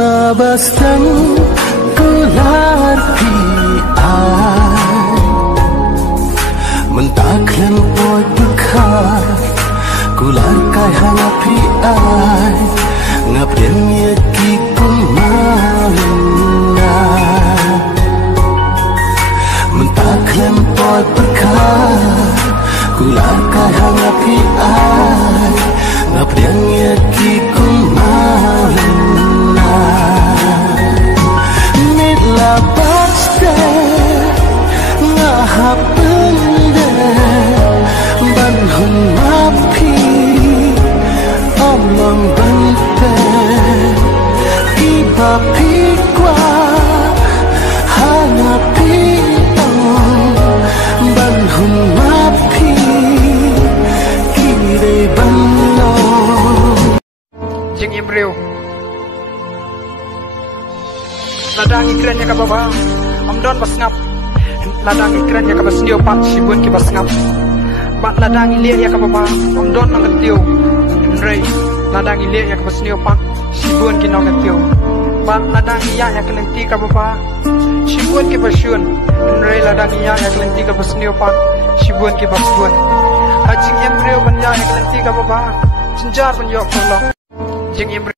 Nabastan kular pi ai mentaklan boy bekar kular kai hanga pi ai ngapian yaki kumana mentaklan boy bekar kular kai hanga pi ai ngapian yaki kumana Nila basta ngahapende banhun mapi omong bante iba pikwa hanapi banhun mapi kire banlo Jing Imriu ladang ikrannya ka baba amdon basngap ladang ikrannya ka basnio pat sibun ki basngap bat ladang ilir ya ka baba amdon nangatio rei ladang ilir ya ka basnio pat sibun ki nangatio bat ladang iya ya ka lenti ka baba sibun ki basyun rei ladang iya ya ka lenti ka basnio pat sibun ki basbun Jing Imriu banya ya ka lenti ka baba cinjar banyo kolong Jing Imriu